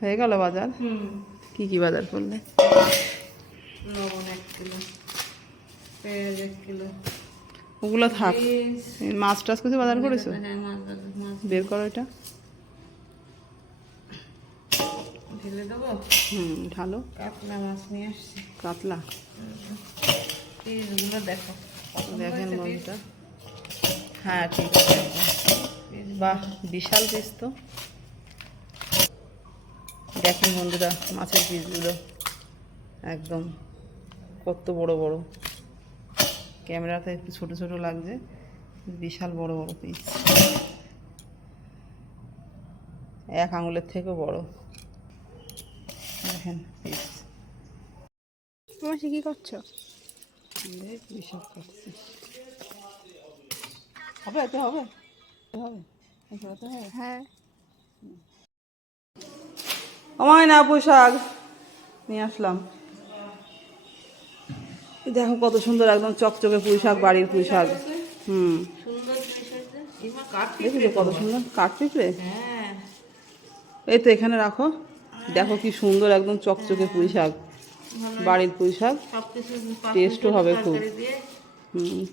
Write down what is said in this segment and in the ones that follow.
হয়ে গেল বাজার? হুম। কি কি বাজার করলে? লবণ এক কিলো পেঁয়াজ এক কিলো। ওগুলো থাক। মাছ টাছ কিছু বাজার করেছ? হ্যাঁ বের করো এটা। ঢেলে দেবো? হুম ঢালো। কাতলা মাছ নিয়ে আসছি। কাতলা। পিসগুলো দেখো। দেখেন হ্যাঁ ঠিক আছে। বাহ বিশাল পিস তো। দেখেন বন্ধুরা মাছের পিসগুলো। একদম কত বড় বড়। ক্যামেরাতে একটু ছোট ছোট লাগছে বিশাল বড় বড় পিস এক আঙুলের থেকেও বড়। দেখেন পিস মাসি কি করছ? বিশাল করছি। হবে এতে হবে হবে হ্যাঁ। আমায় না পোশাক। নিয়ে আসলাম। দেখো কত সুন্দর একদম চকচকে পুঁই শাক বাড়ির পুঁই শাক হুম। কাট দেখেছ কত সুন্দর? কাঠ পিঁপড়ে? এই তো এখানে রাখো। দেখো কি সুন্দর একদম চকচকে পুঁই শাক বাড়ির পুঁই শাক সব কিছু টেস্টও হবে খুব।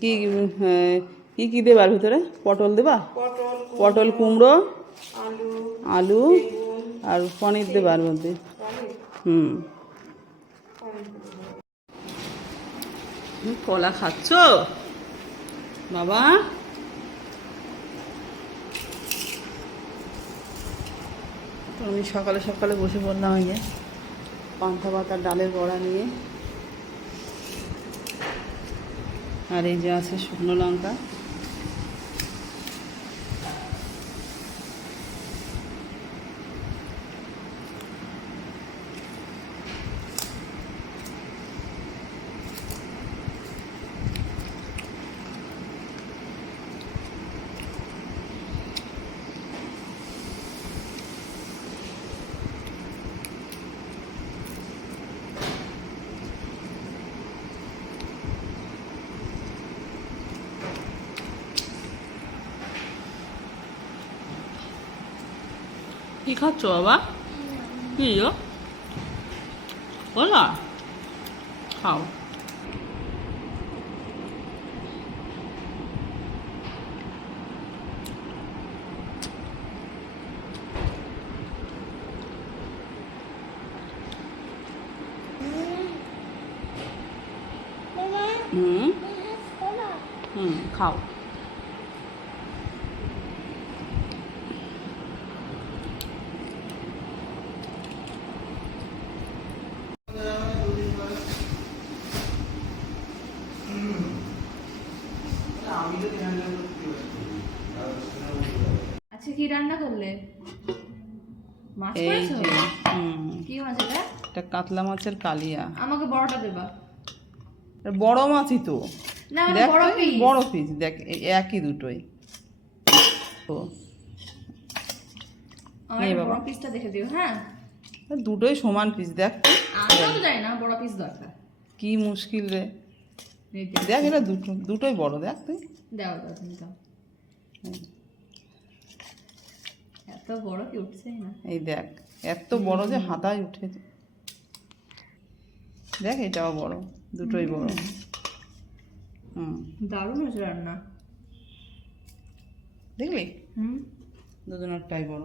কি কি কি দেবার ভিতরে? পটল দেবা? পটল পটল কুমড়ো? আলু আলু? আর পনির দেবার মধ্যে। হুম। কলা খাচ্ছ? বাবা। আমি সকালে সকালে বসে পড়লাম এই যে, পান্তা পাতার ডালের বড়া নিয়ে। আর এই যে আছে শুকনো লঙ্কা। কি খাচ্ছ বাবা? কি কলা খাও। হুম। হুম খাও। আচ্ছা কি রান্না করলে? মাছ করেছ? কি মাছ এটা? এটা কাতলা মাছের কালিয়া। আমাকে বড়টা দেবা। বড় মাছই তো। না মানে বড় পিস বড় পিস দেখ একই দুটোই। বড় পিসটা দেখে দিও হ্যাঁ? দুটোই সমান পিস দেখ। তো। তো জানি না বড় পিস দরকার। কি মুশকিল রে। দেখ এটা দুটো দুটোই বড় দেখ তুই। দাও দাও তুমি দাও। এত বড় কি উঠছেই না। এই দেখ এত বড় যে হাতায় উঠেছে দেখ এটাও বড় দুটোই বড়। হুম। দারুণ হয়েছে রান্না। দেখলি? হুম। দুজনেরটাই বড়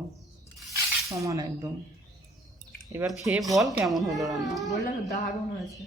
সমান একদম। এবার খেয়ে বল কেমন হলো রান্না। বললাম তো দারুণ হয়েছে।